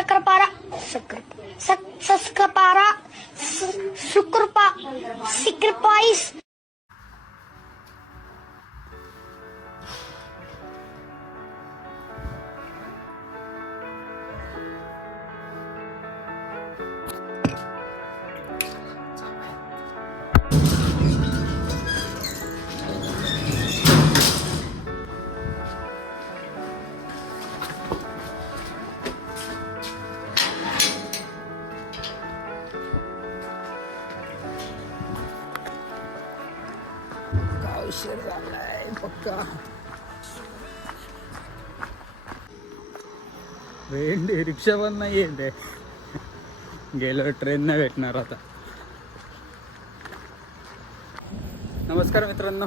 Sakrapara, Sakrapara, Sukrapa, Sacrifice. उशीर झालाय पक्का. रिक्षा पण नाही येते. गेलो ट्रेन नाही भेटणार आता. नमस्कार मित्रांनो,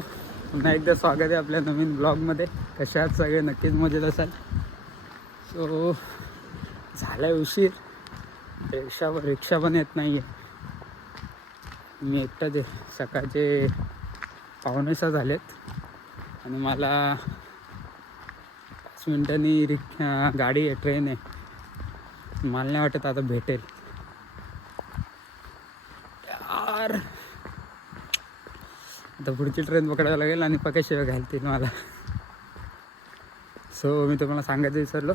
पुन्हा एकदा स्वागत आहे आपल्या नवीन ब्लॉगमध्ये. कशा आहात सगळे? नक्कीच मजेत असाल. सो झालाय उशीर. रिक्षा पण येत नाही आहे. मी एकटाच आहे. सकाळचे 5:45 झालेत आणि मला 5 मिनिटांनी गाडी आहे, ट्रेन आहे. मला नाही वाटत आता भेटेल यार. आता पुढची ट्रेन पकडायला लागेल आणि पक्का शिवाय घालतील मला. सो मी तुम्हाला सांगायचं विसरलो.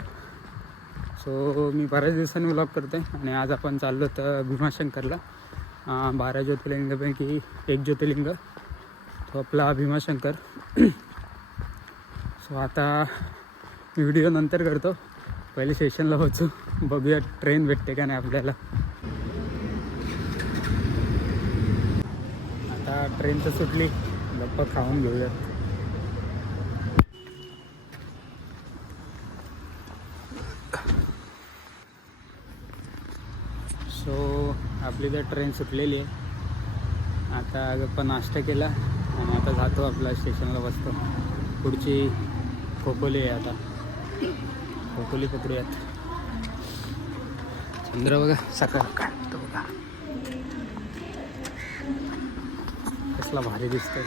सो मी बऱ्याच दिवसांनी व्लॉग करतो आहे आणि आज आपण चाललो तर भीमाशंकरला. 12 ज्योतिर्लिंगापैकी एक ज्योतिर्लिंग तो आपला भीमाशंकर. सो आता व्हिडिओ नंतर करतो. पहिले स्टेशनला पोहोचू, बघूया ट्रेन भेटते का नाही आपल्याला. आता ट्रेन तर सुटली, गप्पा खाऊन घेऊयात. सो आपली तर ट्रेन सुटलेली आहे. आता गप्पा नाश्ता केला आणि आता जातो आपला स्टेशनला बसतो. पुढची खोपोली आहे. आता खोपोली पकडूयात. चंद्र बघा सकाळ काढतो बघा, कसला भारी दिसतोय.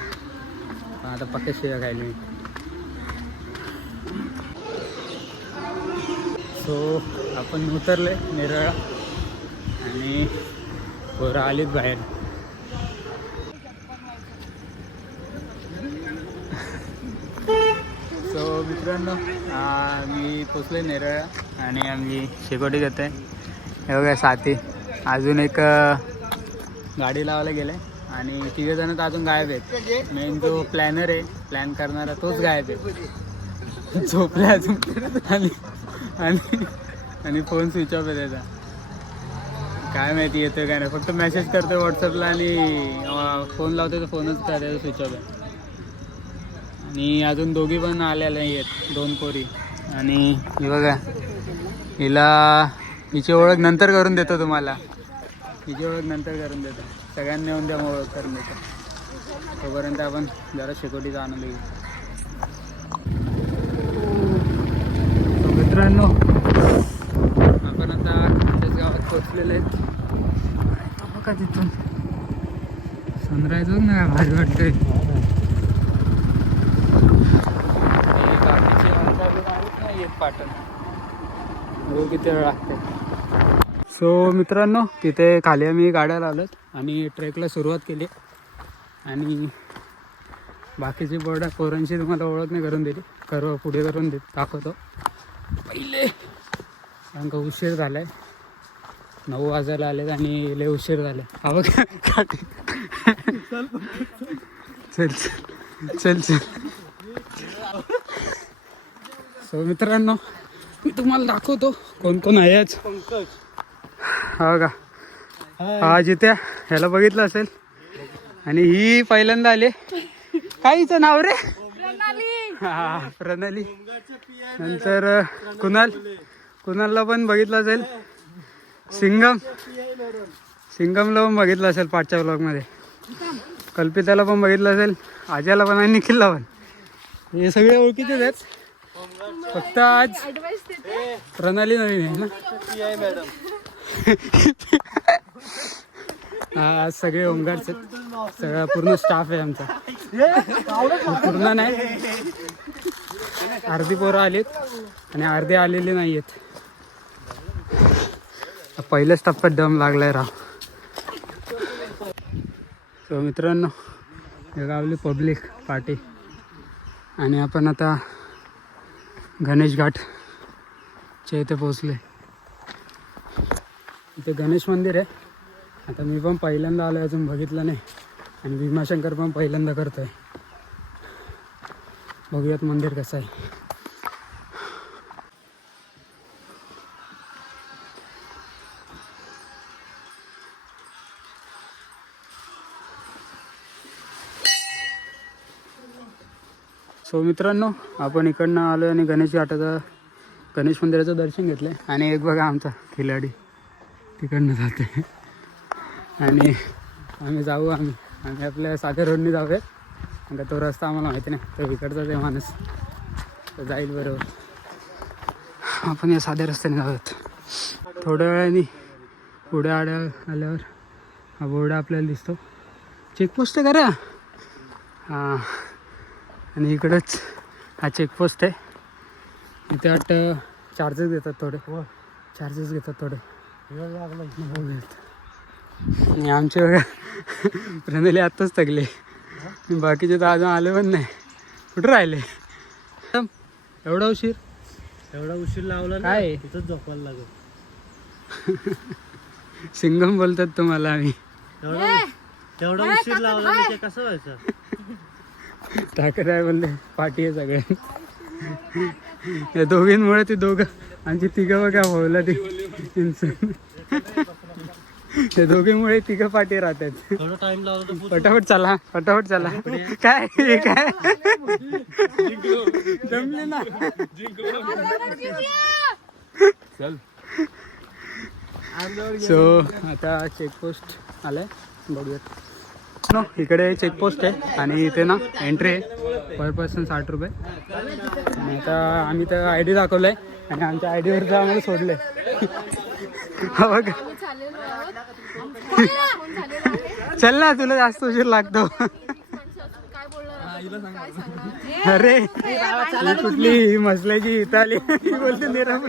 पण आता पक्का शिव्या खायला मी. सो आपण उतरले नेरळा आणि पोरं आलीत बाहेर. सो मित्रांनो, मी पोचले नेरळा आणि आम्ही शेकोटी घेत आहे. हे बघा साथी. अजून एक गाडी लावायला गेले आणि 3 जण तर अजून गायब आहेत. मेन जो प्लॅनर आहे, प्लॅन करणारा, तोच गायब आहे. झोपले अजून आणि फोन स्विच ऑफ आहे त्याचा. काय माहिती येतं काय नाही. फक्त मेसेज करतो व्हॉट्सअपला आणि फोन लावतो तर फोनच त्याचा स्विच ऑफ आहे. आणि अजून दोघी पण आलेल्या नाही आहेत, 2 पोरी. आणि ही बघा, हिची ओळख नंतर करून देतो तुम्हाला. हिची ओळख नंतर करून देतो. सगळ्यांनी येऊन द्या, ओळख करून देतो. तोपर्यंत आपण जरा शेकोटीचा आनंद घेऊ. मित्रांनो, आपण आता त्याच गावात पोचलेले आहेत. बघा तिथून सनराईज बघ ना, भारी वाटतंय. पाटण किती वेळ लागते. सो मित्रांनो, तिथे खाली आम्ही गाड्या लावल्यात आणि ट्रेकला सुरुवात केली. आणि बाकीची पोरांची तुम्हाला ओळख नाही करून दिली, पुढे करून दाखवतो पहिले. कारण का उशीर झाला आहे, 9 वाजायला आलेत आणि लय उशीर झाले. हा बघा चल चल चल. सो मित्रांनो, मी तुम्हाला दाखवतो कोण कोण आहे आज. हा का, हा जित्या, ह्याला बघितलं असेल. आणि ही पहिल्यांदा आले. काय हिचं नाव रे? हा, प्रणाली. नंतर कुणालला पण बघितलं असेल. सिंगमला पण बघितलं असेल पाठच्या ब्लॉगमध्ये. कल्पिताला पण बघितलं असेल. आज्याला पण आणि निखिलला पण. हे सगळे ओळखीचेच आहेत. फक्त आज प्रणाली नवीन आहे ना. आज सगळे होमगार्डचे, सगळा पूर्ण स्टाफ आहे आमचा. पूर्ण नाही, अर्धी पोरं आलीत आणि अर्धे आलेले नाही आहेत. पहिल्याच टप्प्यात दम लागलाय राव. सो मित्रांनो, हे गावली पब्लिक पार्टी आणि आपण आता गणेश घाटच्या इथे पोचले. इथे गणेश मंदिर आहे. आता मी पण पहिल्यांदा आलो, अजून बघितलं नाही. आणि भीमाशंकर पण पहिल्यांदा करतोय. बघूयात मंदिर कसं आहे. सो मित्रांनो, आपण इकडनं आलो आणि गणेश मंदिराचं दर्शन घेतलं. आणि एक बघा आमचा खिलाडी तिकडनं जाते. आणि आम्ही आपल्या सागर रोडने जाऊयात. कारण तो रस्ता आम्हाला माहिती नाही, तो इकडचाच आहे माणूस, तर जाईल बरोबर. आपण या साध्या रस्त्याने जाऊयात. थोड्या वेळाने पुढे आल्यावर हा बोर्ड आपल्याला दिसतो, चेकपोस्ट आहे करा. हां, आणि इकडंच हा चेकपोस्ट आहे. इथे वाटतं चार्जेस घेतात थोडे. आणि आमचे बघा प्रणाली आत्ताच थकले. बाकीचे तर अजून आले पण नाही. कुठं राहिले? एवढा उशीर लावला काय? इथंच झोपायला लागत. सिंगम बोलतात तुम्हाला आम्ही. तेवढा उशीर लावला ते कसं व्हायचं? ठाकरे आहे बोलले, पाठी आहे सगळ्या. या दोघींमुळे ते दोघं आमची तिघं बघा भाऊला ती त्या दोघींमुळे तिघं पाठी राहतात. थोडा टाइम लावला फटाफट चला. काय जमले ना. सो आता चेकपोस्ट आलाय, बघूयात. इकडे चेकपोस्ट आहे आणि इथे ना एंट्री आहे, पर पर्सन 60 रुपये. आणि आता आम्ही तर ID दाखवलाय आणि आमच्या IDवर आम्हाला सोडलंय. बघ चल ना, तुला जास्त उशीर लागतो. अरे कुठली मसल्याची इथं आली बोलते निराम.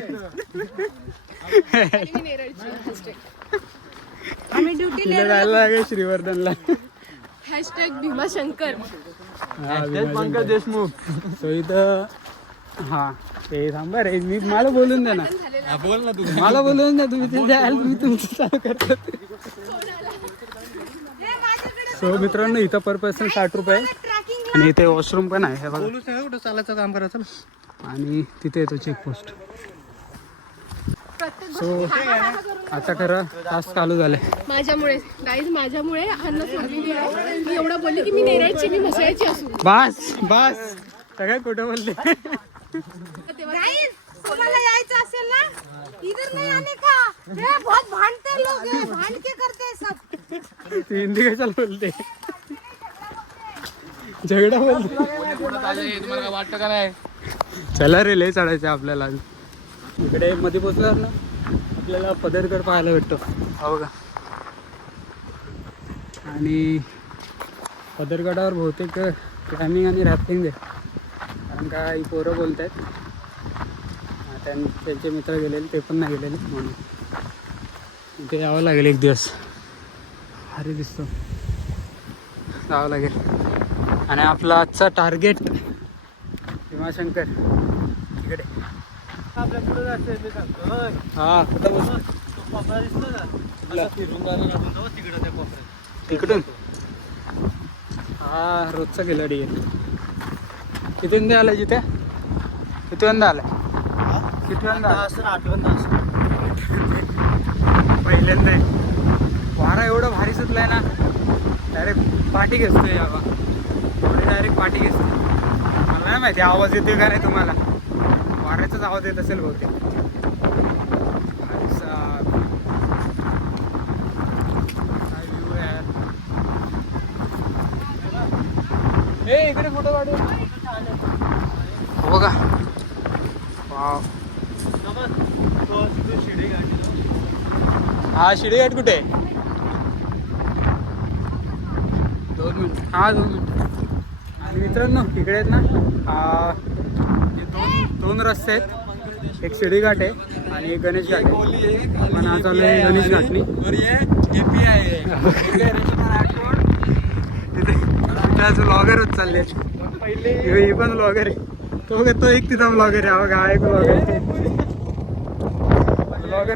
तिला जायला लागेल श्रीवर्धनला. भीमाशंकर. पंकज देशमुख. सो इथं हा ते थांबा रे, मला बोलून द्या ना. बोल ना तू. मला बोलून द्या, तुम्ही तिथे याल, मी तुमचं चालू करतो. सो मित्रांनो, इथं पर पर्सन 60 रुपये आणि इथे वॉशरूम पण आहे. हे बघा. कुठं चालायचं काम करायचं. आणि तिथे येतो चेकपोस्ट. सो आता खरं टास्क चालू झालंय माझ्यामुळे. गाईज माझ्यामुळे अन्न सोडलेली आहे. मी एवढं बोलले की मी नेरळची, मी म्हसायची असू. बस सगळ्या कुठं बोलले. तुम्हाला यायचं असेल ना, इधर नाही आने का. ये बहुत भांडते लोग, ये भांड के करते सब. तू हिंदी कशाला बोलते? झगडा बोलते. तुम्हाला वाटतं का नाही? चला रे, लय चढायचं आपल्याला. इकडे मध्ये पोचल्यावर ना आपल्याला पदरगड पाहायला भेटतो. हो का. आणि पदरगडावर बहुतेक क्लायमिंग आणि रॅफ्टिंग आहे. कारण का ही पोरं बोलत आहेत, त्यांचे मित्र गेलेले, ते पण नाही गेलेले, म्हणून इथे यावं लागेल एक दिवस. भारी दिसतो, जावं लागेल. आणि आपला आजचा टार्गेट भीमाशंकर इकडे. आपल्या पुढे जायचं. हा, कुठं बोल. कोपरा दिसतो ना, फिरून जाणार तिकडं त्या कोपऱ्यात. तिकडून हा रोजचा खिलाडी आहे. कितींदा आलाय जिथे? कितींदा आलाय? कितींदा असं आठवण असं पहिल्यांदा आहे. वारा एवढं भारी सुटलाय ना, डायरेक्ट पाठी घेतोय. डायरेक्ट पाठी घेतोय. मला नाही माहिती आवाज येतोय का नाही तुम्हाला. वाऱ्याचाच आवाज येत असेल बहुतेक. इकडे फोटो काढू. हो का. वाव. हा शिडीघाट कुठे आहे? 2 मिनिट. हा 2 मिनिट. आणि मित्रांनो, इकडे आहेत ना, दोन रस्ते आहेत. एक शिडीघाट आहे आणि गणेश घाट पण आज चालू आहे गणेश घाटनी. तिथे आज ब्लॉगरच चालले. ही पण ब्लॉगर आहे. तो एक तिथं ब्लॉगर आहे. बघा हा एक ब्लॉगर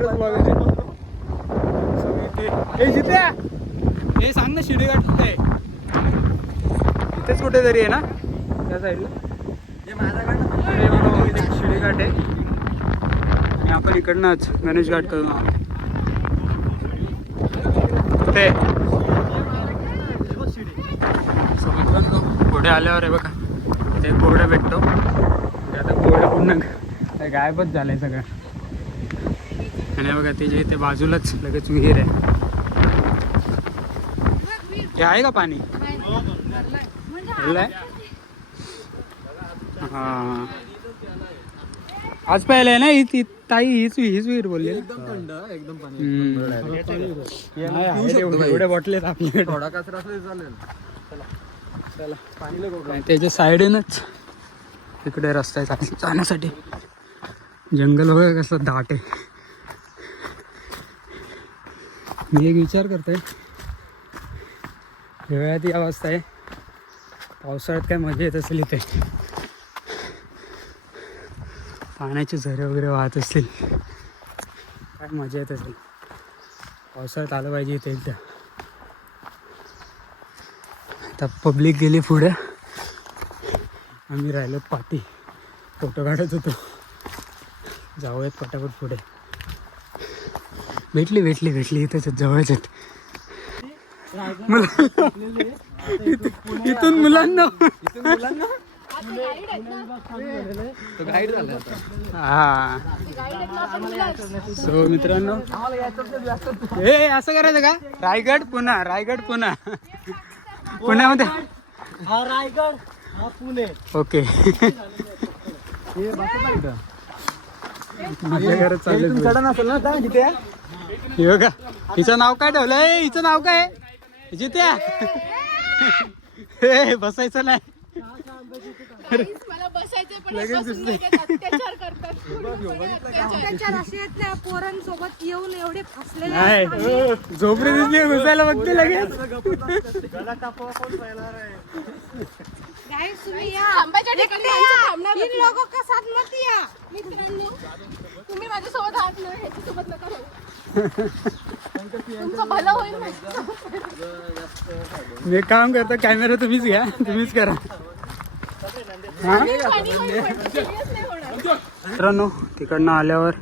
आहे. हे जिथे हे सांग ना शिडीघाट कुठे आहे? इथेच कुठेतरी आहे ना त्या साईडला शिडीघाट आहे. आणि आपण इकडनंच गणेश घाट करून आलो. ते घोडे आल्यावर आहे बघा ते घोडं भेटतो. आता घोडं पूर्ण गायबच झालंय सगळं. आणि बघा त्याच्या इथे बाजूलाच लगेच विहीर आहे. हे आहे का पाणी? भरलंय? हा आज पाहिलं आहे ना ही ताई हीच विहीर बोलली. एकदम थंड एकदम पाणी. एवढ्या बॉटलेत आपल्याकडे. थोडा कचरा असला चालेल. चला पाणी त्याच्या साईडनच इकडे रस्ता आहे जाण्यासाठी. जंगल वगैरे कसं दाट आहे. मी एक विचार करतोय हिवाळ्यात ही अवस्था आहे, पावसाळ्यात काय मजा येत असेल इथे. पाण्याचे झरे वगैरे वाहत असतील, काय मजा येत असेल. पावसाळ्यात आलं पाहिजे इथे एकदा. आता पब्लिक गेली पुढे, आम्ही राहिलो पाठी. फोटो काढत होतो. जाऊयात पटापट पुढे. भेटली इथेच जवळच आहेत. इथून मुलांना हा. सो मित्रांनो हे असं करायचं का? रायगड पुणा पुण्यामध्ये रायगड हा पुणे. ओके. माझ्या घरात चालले चढण असेल ना तिथे. हे बघा हिचं नाव काय ठेवलंय? हिचं नाव काय? जित्या. हे बसायचं नाही. मला बसायचं पण बसून नाही देत, अत्याचार करतात. अत्याचार असे आहेत ना, पोरांसोबत येऊन एवढे फसलेले नाही झोपडी दिसली घुसायला बघते लगेच. गाइस तुम्ही या थांबायच्या ठिकाणी माणसं थांबणार इन लोगों का साथ मत या. मित्रांनो तुम्ही माझ्यासोबत आहात ना, ह्याच्यासोबत नका राहू. तुमचं भलं होईल ना. मी काम करतो, कॅमेरा तुम्हीच घ्या, तुम्हीच करा. मित्रांनो तिकडनं आल्यावर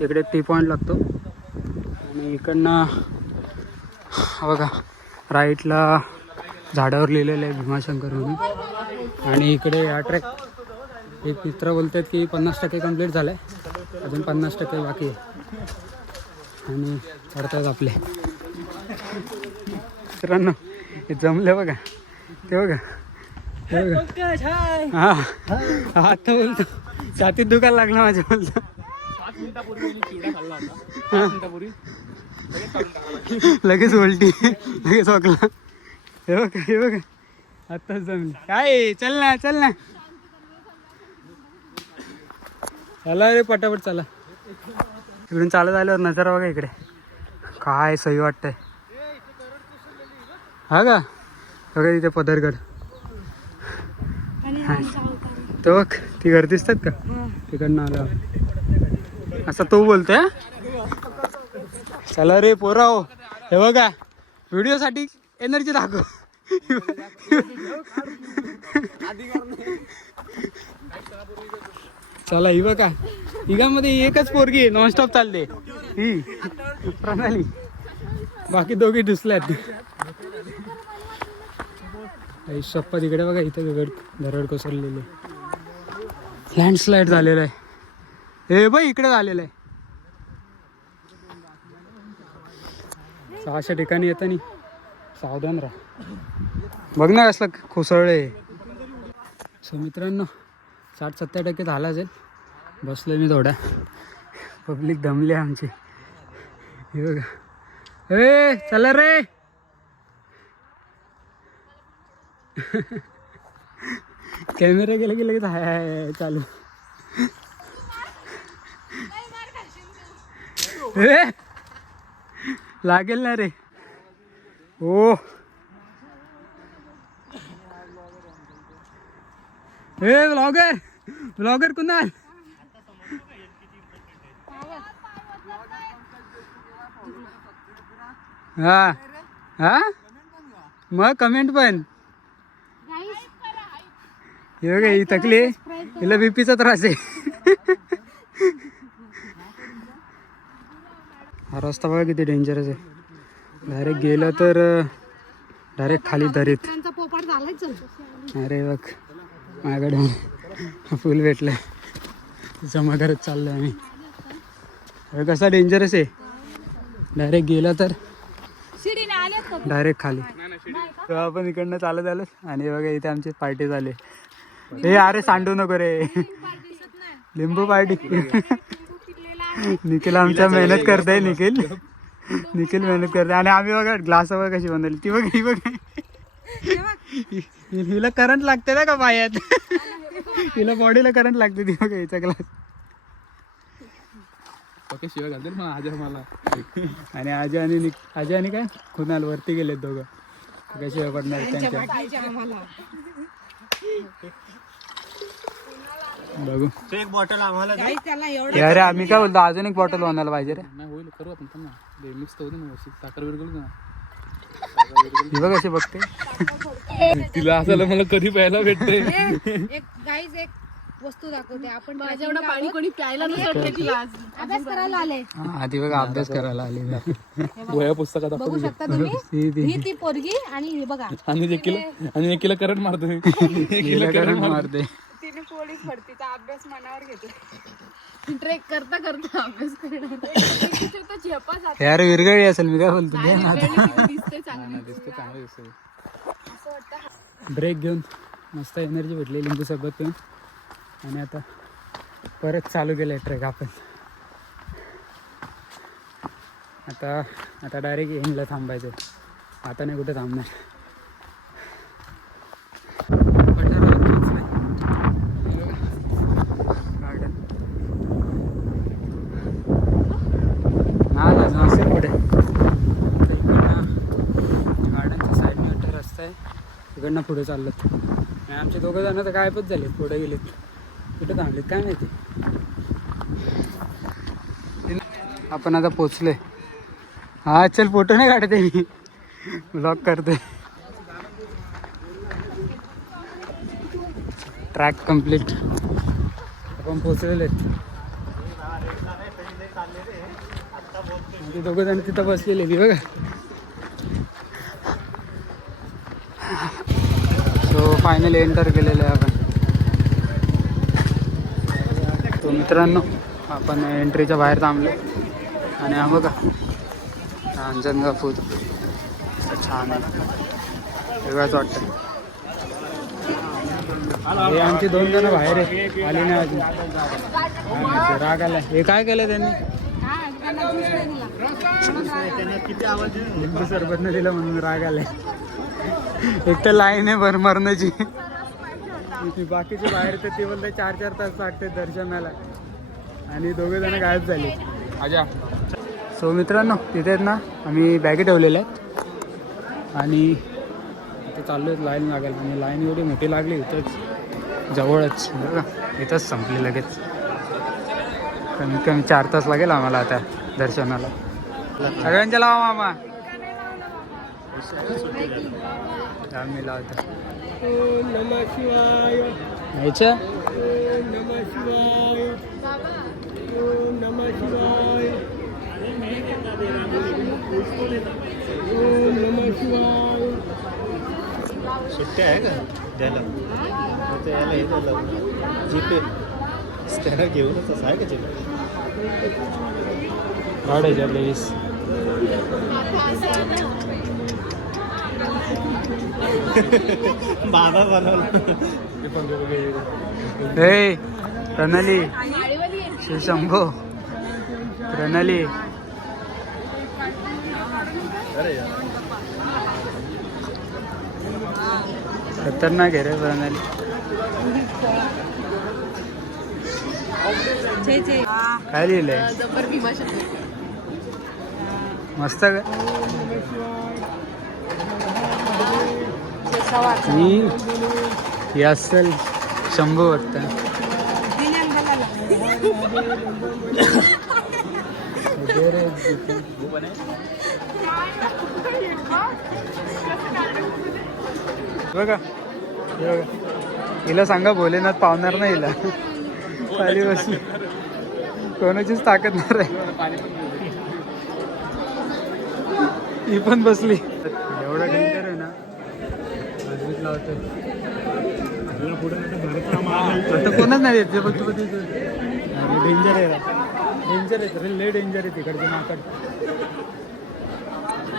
इकडे टी पॉईंट लागतो आणि इकडनं बघा राईटला झाडावर लिहिलेलं आहे भीमाशंकर म्हणून. आणि इकडे हा ट्रॅक एक मित्र बोलतात की 50% कंप्लीट झालं आहे, अजून 50% बाकी आहे. आणि पडतात आपले मित्रांनो. हे जमले बघा, ते बघा हा आता बोलतो छातीत दुखायला लागला माझ्या. बोलतो लगेच उलटी, लगेच ओकला. हे बघा आत्ताच जमली. काय चल ना चला रे पटापट चला. तिकडून चालत आल्यावर नजारा बघा इकडे काय सही वाटतंय. हा का बघा तिथे पदरगड. तो बघ ती घर दिसतात का तिकडनं आलं असं तो बोलतोय. चला रे पोराओ, हे बघा व्हिडिओ साठी एनर्जी दाखव. चला ही बघा तिघांमध्ये एकच पोरगी आहे नॉनस्टॉप चालते ही प्रणाली, बाकी दोघे दुसल्यात. शप्पा तिकडे बघा इथं दरड कोसळलेले, लँडस्लाइड झालेलं आहे. हे बघ इकडे झालेलं आहे. 600 ठिकाणी येतं नाही, सावधान राहा. बघ ना असलं कोसळलंय. सो मित्रांनो 60-70% झाला असेल. बसलो मी थोडा, पब्लिक दमली आमची. हे बघा ए चला रे. कॅमेरा गेला की लगेच हाय चालू. ए, लागेल ना रे. ओ ए ब्लॉगर ब्लॉगर कुणाल. हा हा मग कमेंट पण. हे बघा ही थकली, हिला बीपीचा त्रास आहे. हा रस्ता बघा किती डेंजरस आहे. डायरेक्ट गेलं तर डायरेक्ट खाली दरीत. त्यांचा पोपट झालाय. चल अरे बघ माझ्याकडे फुल भेटलंय, जमा करत चाललोय आम्ही. अरे कसा डेंजरस आहे. डायरेक्ट गेला तर शिडीने आले डायरेक्ट खाली. तर आपण इकडनं चालत आलो आणि बघा इथे आमची पार्टी झाली. हे अरे सांडू नको रे. लिंबू पार्टी. निखिल आमच्या मेहनत करताय. निखिल मेहनत करते आणि आम्ही बघा ग्लासावर कशी बनवली ती बघ. ही बघ हिला करंट लागते ना का पायात. हिला बॉडीला करंट लागते. ती बघा हिचा ग्लास. शिवाय घालते ना आजा मला. आणि आजी आणि काय कुणाल वरती गेलेत दोघं. कशी पडणार त्यांच्या. बघू एक बॉटल आम्हाला अरे आम्ही काय बोलतो अजून एक बॉटल बनायला पाहिजे रे. नाही होईल करू आपण पण ना. मिक्स होते ना साखर विरगळू ना. ही बघ कशी बघते. तिला असं मला कधी प्यायला भेटते. एक गाईज एक वस्तू दाखवते. आपण माझ्या एवढं पाणी कोणी प्यायला नसतं तिला आज. अभ्यास करायला आले. आधी बघा अभ्यास करायला आली. वया पुस्तकात बघू शकता तुम्ही. ती ही ती पोरगी आणि ही बघा. आणि एकीला करंट मारतो. मारते. तिने पोलीस भरतीचा अभ्यास मनावर घेतला. ट्रेक करता करता अभ्यास करणार. यार विरगळी असेल. मी काय बोलतो दिसते चांगली. ब्रेक घेऊन मस्त एनर्जी भेटली लिंबू सरबत पिऊन. आणि आता परत चालू केलं ट्रेक आपण. आता डायरेक्ट एंडला थांबायचं. आता नाही कुठे थांबणार. असेल पुढे गार्डनच्या साईडने रस्ता आहे. तिकडनं पुढे चाललं. आणि आमचे दोघं जण तर गायबच झालेत. पुढे गेलेत. कुठे थांबलेत काय माहिती. आपण आता पोचलोय. हा चल फोटो नाही काढते मी. ब्लॉग करते. Track complete. आपण पोचलेले आहेत. ते दोघं जण तिथं बसलेले ती बघा. सो फायनली एंटर केलेलं आहे आपण. तो मित्रांनो आपण एंट्रीच्या बाहेर थांबलो. आणि हा बघा अंजनगा फूड छान आहे. वेगळंच वाटतं. हे आमची 2 जण बाहेर आहे. आली नाही अजून. राग आला. हे काय केलं त्यांनी. लिंबू सरबत न दिलं म्हणून राग आलाय. एक तर लाईन आहे मरणाची. बाकीचे बाहेर तर ते बोलते 4-4 तास लागते दर्शनाला. आणि दोघे जण गायब झाले. आजा सो मित्रांनो तिथे ना आम्ही बॅगे ठेवलेल्या आहेत. आणि इथे चाललो आहेत लाईन लागायला. आणि लाईन एवढी मोठी लागली इथंच जवळच बघा. इथंच संपली लगेच. कमीत कमी 4 तास लागेल आम्हाला आता दर्शनाला. सगळ्यांच्या लावा मामा. आम्ही लावतो. यायचं सुट्ट्या आहे का द्यायला. याला हे झालं जीपे स्कॅनर घेऊनच असं आहे का जीपे. काढायच्या प्लीज. बाबा बनवलं. हे प्रणाली शिवशंभो प्रणाली. खतरनाक आहे रे प्रणाली. काय लिहिलंय. जबर भीमाशंकर. मस्त का ही असेल शंभू वाटतं. बघा हिला सांगा भोलेनाथ पावणार नाही हिला. खाली बसली कोणाचीच ताकद नाही रे. ही पण बसली. एवढा डेंजर आहे ना मजबूत लावतो. आता कोणच नाही येत फक्त डेंजर आहे डेंजर आहे लय डेंजर आहे तिकडचे माकड.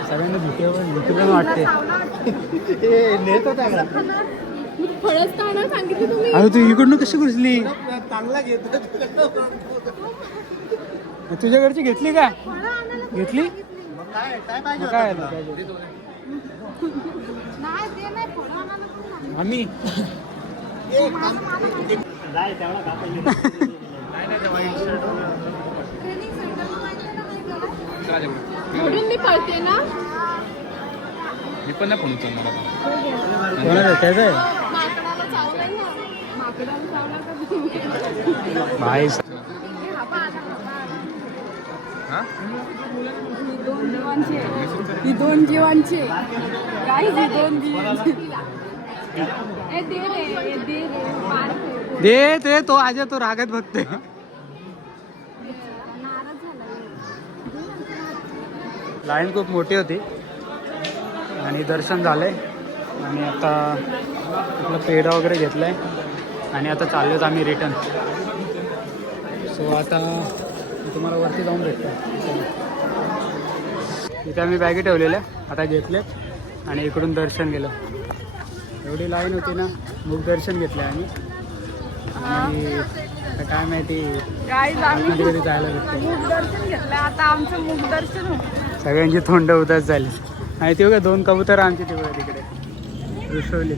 सगळ्यांना भीती पण वाटते. नेतो त्याला फळच खाणार सांगितलं तुम्ही. अरे तू इकडनं कशी घुसली. चांगला घेतो तुझ्याकडची घेतली का घेतली काय पाहिजे काय नाही ते नाही फळं आणायला पण आम्ही ट्रेनिंग सेंटरला माहिती आहे ना काही करायला? म्हणून मी पळते ना. मी पण नाही फोन उचलणार. कोणाला त्याचं आहे माकडाला चावलंय ना. माकडाला चावला का तुम्ही? भाई ही दोन जीवांची काही दोन जीवांची. ए दे रे ए दे रे मार रे. दे ते तो आज तो रागात बघते. लाईन खूप मोठी होती आणि दर्शन झालंय आणि आता आपला पेढा वगैरे घेतलाय आणि आता चाललोत आम्ही रिटर्न. सो आता तुम्हाला वरती जाऊन भेटतो. इथे आम्ही बॅगे ठेवलेल्या आता घेतलेत आणि इकडून दर्शन गेलं. एवढी लाईन होती ना मुख दर्शन घेतलं आम्ही आणि आता काय माहिती गाईज आम्ही कधी कधी जायला भेटतं. मुख दर्शन घेतलं. आता आमचं मुख दर्शन होतं. सगळ्यांची तोंड उदास झाली आणि ते बघा 2 कबूतर आमची तेवढं तिकडे रुसवली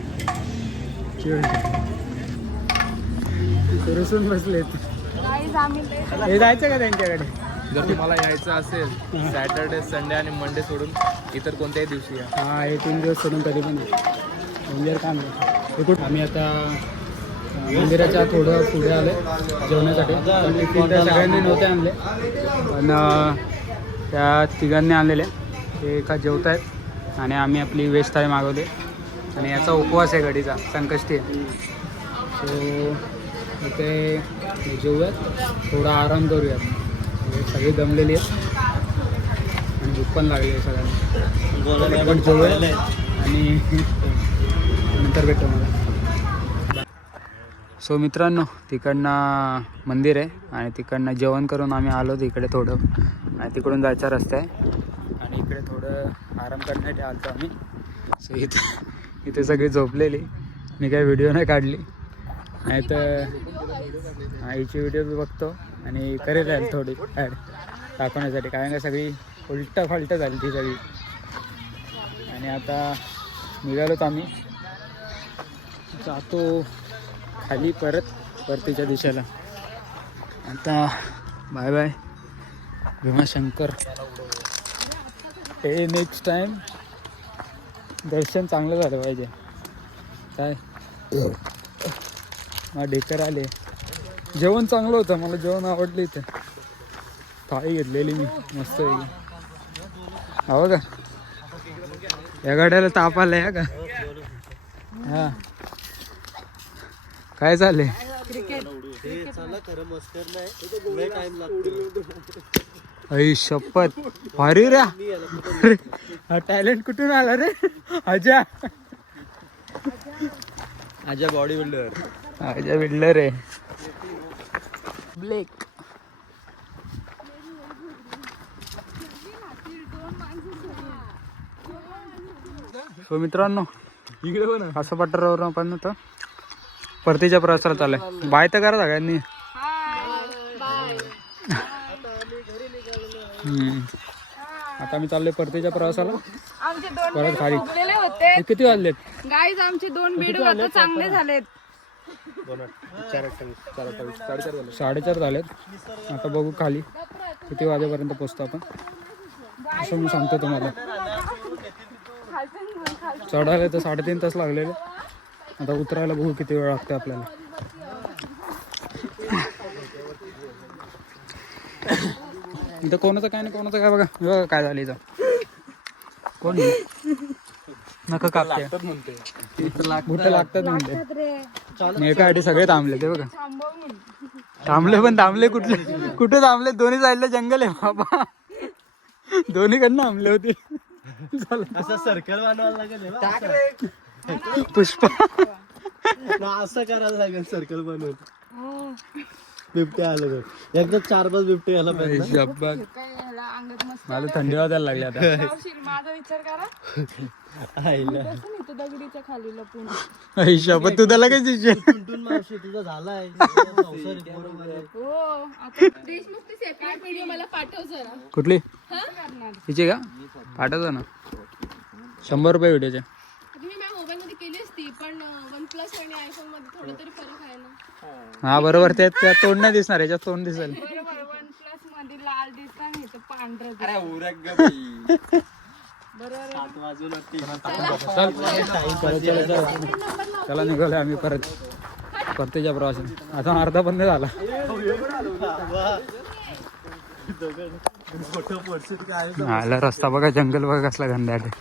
रुसून बसले. गाईज आम्ही हे जायचं का त्यांच्याकडे. जर तुम्हाला यायचं असेल सॅटर्डे संडे आणि मंडे सोडून इतर कोणत्याही दिवशी या. हा हे 3 दिवस सोडून कधी पण डेंजर काम आहे. कुठं आम्ही आता मंदिराच्या थोडं पुढे आले जेवणासाठी. पण त्या सगळ्यांनी नव्हते आणले पण त्या तिघांनी आणलेले ते एका जेवत आहेत आणि आम्ही आपली व्हेज थाळी मागवली आणि याचा उपवास आहे गडीचा संकष्टी आहे. सो इथे जेवूयात थोडा आराम करूयात. सगळी दमलेली आहेत आणि भूक पण लागली आहे सगळ्यांना. पण जेवूया आणि नंतर भेटतो मला. सो मित्रांनो तिकडनं मंदिर आहे आणि तिकडनं जेवण करून आम्ही आलो इकडे थोडं आणि तिकडून जायचा रस्ता आहे आणि इकडे थोडं आराम करण्यासाठी आलो आम्ही. सो इथे सगळी झोपलेली. मी काही व्हिडिओ नाही काढली नाही तर आईची व्हिडिओ बी बघतो आणि करेल राहील थोडी ॲड दाखवण्यासाठी कारण का सगळी उलटा फालटं झाली ती सगळी. आणि आता निघालोत आम्ही जातो खाली परतीच्या दिशेला. आता बाय बाय भीमाशंकर. हे नेक्स्ट टाईम दर्शन चांगलं झालं पाहिजे. काय ढेकर आले. जेवण चांगलं होतं मला जेवण आवडलं. इथं थाळी घेतलेली मी मस्त हवं का. या गाड्याला ताप आला या का. हां काय चाललंय. आई शपथ भारी रे. हा टॅलेंट कुठून आला रे अजा. आजा बॉडी बिल्डर. अजा बिल्डर आहे ब्लेक. सो मित्रांनो इकडे पण असं पठारावर आपण आता परतीच्या प्रवासाला चाललंय. बाय तर करा सगळ्यांनी. आता आम्ही चाललोय परतीच्या प्रवासाला आमचे 2 परत खाली. उगलेले होते. हे किती वाजलेत. गाईज आमचे 2 व्हिडिओ आता चांगले झालेत. 4:30 झालेत. आता बघू खाली किती वाजेपर्यंत पोहोचतो आपण. असं मी सांगतो तुम्हाला. चढायला तर 3.5 तास लागलेले. आता उतरायला बघू किती वेळ लागते आपल्याला. इथं कोणाचं काय नाही, कोणाचं काय बघा. हे बघा काय झालं इथं. कोण नका कापते बुट लागतात म्हणते. एका सगळे थांबले ते बघा. थांबले कुठे थांबले? दोन्ही साईडला जंगल आहे बाबा. दोन्हीकडनं थांबले होते. असं सर्कल बनवायला लागेल पुष्पा असं करायला लागेल सर्कल बनवून. बिबटे आलं बघ. एकदा 4-5 बिबटे यायला पाहिजे. मला थंडी वाजायला लागली आता. माझा विचार करा. दगडीच्या खाली लपून पण तू त्याला काय दिसशील? टुनटुन मावशी तुझा झालाय संसार बरोबर आहे. हो आता देशमुखची सेपरेट व्हिडिओ मला पाठव जरा. कुठली तिची का? पाठवतो ना. 100 रुपये व्हिडिओचे. आता मी माझ्या मोबाईल मध्ये केली असती पण OnePlus आणि आयफोन मध्ये थोडं तरी फरक आहे ना. हा बरोबर. त्यात तोंड नाही दिसणार, याच्यात तोंड दिसेल. बरोबर OnePlus मध्ये लाल दिसतं आणि इथं पांढरं दिसतं. चला निघालो आम्ही परतीच्या प्रवासात. आता अर्धा पण नाही झाला. आला रस्ता बघा, जंगल बघा कसला घंदाट आहे.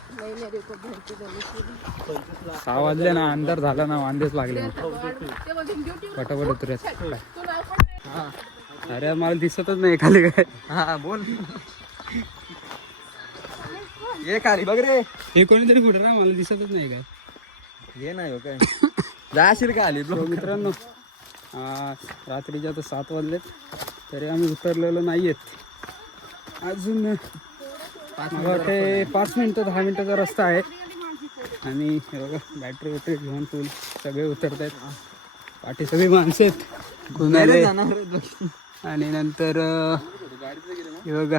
6 वाजले ना, अंधार झाला ना, वांदेच लागले. पटापट उतरूयात. अरे मला दिसतच नाही खाली काय. हा बोल. ये खाली बघ रे. हे कोणीतरी कुठं ना, मला दिसतच नाही काय. ये नाही हो काय. जाशील का आली मित्रांनो, रात्रीच्या आता 7 वाजलेत तरी आम्ही उतरलेलो नाहीयेत अजून. मला वाटते 5 मिनिटं 10 मिनिटाचा रस्ता आहे. आणि हे बघा बॅटरी वगैरे घेऊन फुल सगळे उतरत आहेत. पाठी सगळी माणसं आहेत, कुणाले. आणि नंतर हे बघा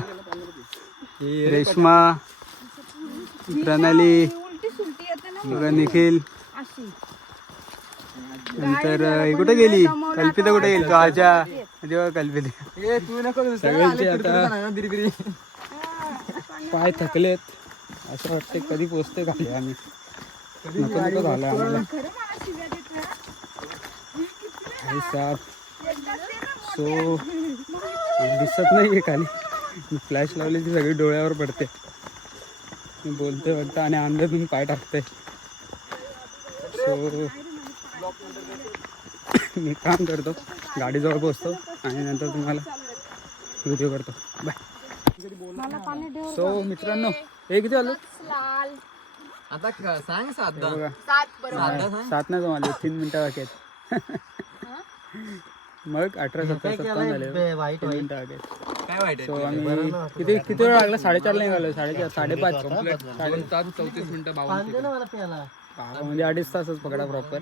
रेश्मा, प्रणाली, बघा निखिल. नंतर कुठे गेली कल्पिता? कुठे गेली? तो आजा जेव्हा कल्पिता. सगळ्यांचे आता पाय थकलेत. असं वाटते कधी पोचते खाली आम्ही. नको झालं आम्हाला. सो दिसत नाही खाली. फ्लॅश लावली ती सगळी डोळ्यावर पडते. मी बोलतोय वाटतं आणि अंधातून पाय टाकते. सो मी काम करतो, गाडीजवळ पोचतो आणि नंतर तुम्हाला व्हिडिओ करतो. बाय. सो मित्रांनो, हे किती आलं आता सांग 7 बघा. 7 7 नाही तुम्हाला 3 मिनिटं बाकी आहेत. मग 18, 17, 17 झाले. वाईट 3 मिनिटं बाकी आहेत. काय वाईट सो आम्ही किती वेळ लागला? 4:30 निघालो. 4:30 5:30 34 मिनिटं 52 दे ना मला प्यायला. म्हणजे 2.5 तासच पकडा प्रॉपर.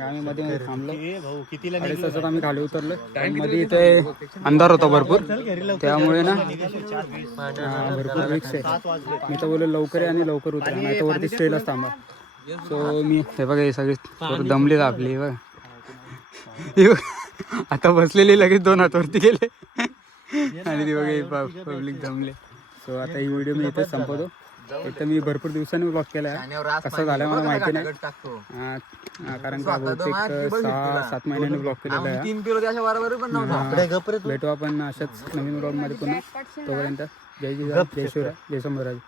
आम्ही मध्ये मध्ये थांबलो. भाऊ कितीला 2.5 तासात आम्ही खाली उतरलो. मध्ये इथे अंधार होता भरपूर, त्यामुळे ना भरपूर रिक्स आहे. मी तर बोललो लवकर आणि लवकर उतरा, नाही तर वरती स्टेलाच थांबा. सो मी हे बघा, हे सगळे दमलेत आपली. बघा आता बसलेली लगेच 2 हात वरती गेले आणि ती बघा पब्लिक दमले. सो आता ही व्हिडिओ मी इथेच संपवतो. एक तर मी भरपूर दिवसांनी ब्लॉग केला आहे. कसं झालं मला माहिती नाही, कारण का बहुतेक 6-7 महिन्यांनी ब्लॉग केलेला आहे. 3 किलो त्याच्या बरोबर पण नव्हता. भेटू आपण अशाच नवीन ब्लॉग मध्ये पुन्हा. तोपर्यंत जय जिजाऊ, जय शिवराय, जय संभाजी.